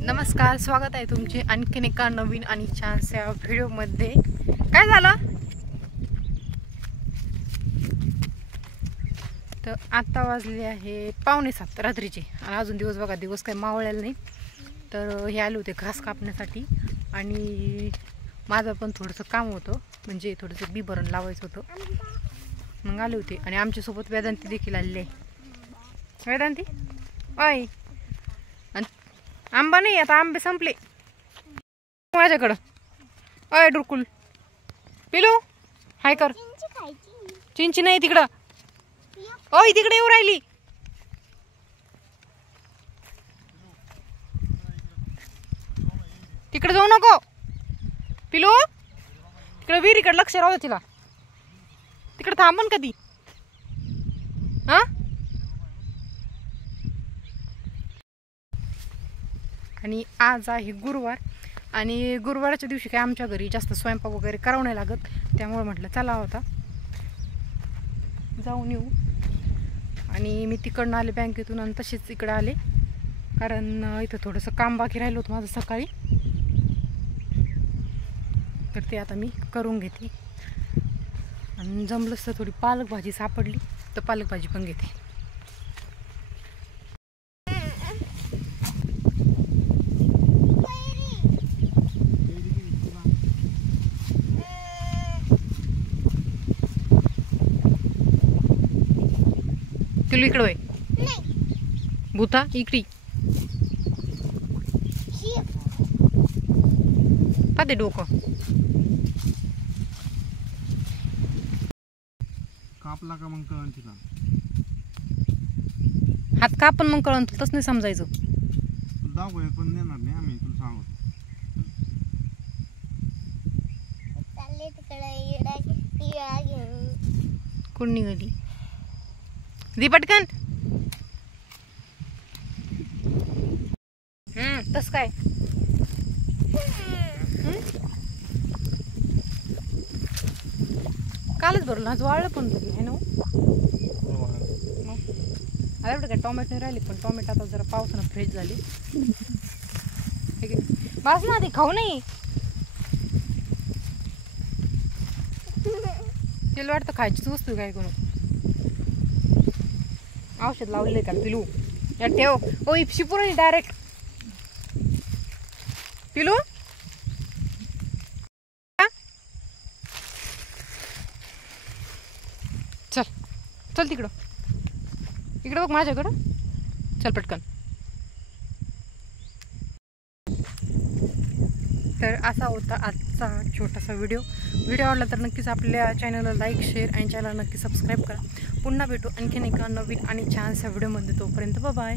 नमस्कार, स्वागत आहे तुमचे आणखीन एका नवीन आणि छानशा व्हिडिओमध्ये। काय झालं तर आता वाजले आहे 6:45 रात्रीचे आणि अजून दिवस बघा, दिवस काही मावळलेला नाही। तर हे आले होते घास कापण्यासाठी आणि माझं पण थोडंसं काम होतं, म्हणजे थोडंसं बी भरण लावायचं होतं, मग आले होते। आणि आमच्यासोबत वेदांती देखील आलेली आहे। वेदांती ओय, आंबा नाही आता, आंबे संपले माझ्याकडं। अय डुरकुल पिलू हाय कर, चिंची नाही तिकडं, ओय तिकडे येऊ राहिली। तिकडे जाऊ नको पिलू, तिकडे विहिरीकडे लक्ष राहू दे तिला, तिकडे थांबन कधी। हा आणि आज आहे गुरुवार आणि गुरुवारच्या दिवशी काय आमच्या घरी जास्त स्वयंपाक वगैरे करावं नाही लागत, त्यामुळे म्हटलं चला होता जाऊन येऊ। आणि मी तिकडनं आले बँकेतून आणि तसेच इकडे आले, कारण इथं थोडंसं काम बाकी राहिलं होतं माझं सकाळी, तर ते आता मी करून घेते। आणि जमलंच तर थोडी पालक भाजी सापडली तर पालक भाजी पण घेते। तुला इकडं होय भूता इकडी पाहते डोकं कापला का मग कळण तिला, हात कापन मग कळण, तसं नाही समजायचं। दाखव पण देणार नाही आम्ही, तुला सांगतो। कोण निघाली दी पटकन। तस काय कालच भरलं, आज वाळलं पण लगे आहे ना। आता एवढं काय टोमॅटो नाही राहिले, पण टोमॅटो आता जरा पावसानं फ्रेश झाले। बस ना, ते खाऊ नाही, तिला वाटतं खायचीच वस्तू काय करू। औषध लावलेलं का पिलू, या ठेव ओ इप्शी पुरणी डायरेक्ट पिलू। चल चल तिकडं, इकडं बघ माझ्याकडं, चल पटकन। तर असा होता आजचा छोटासा व्हिडिओ आवडला तर नक्कीच आपल्या चॅनलला लाईक, शेअर आणि चॅनलला नक्की सबस्क्राईब करा। पुन्हा भेटू आणखीन एका नवीन आणि छानशा व्हिडिओमध्ये, तोपर्यंत बाय बाय।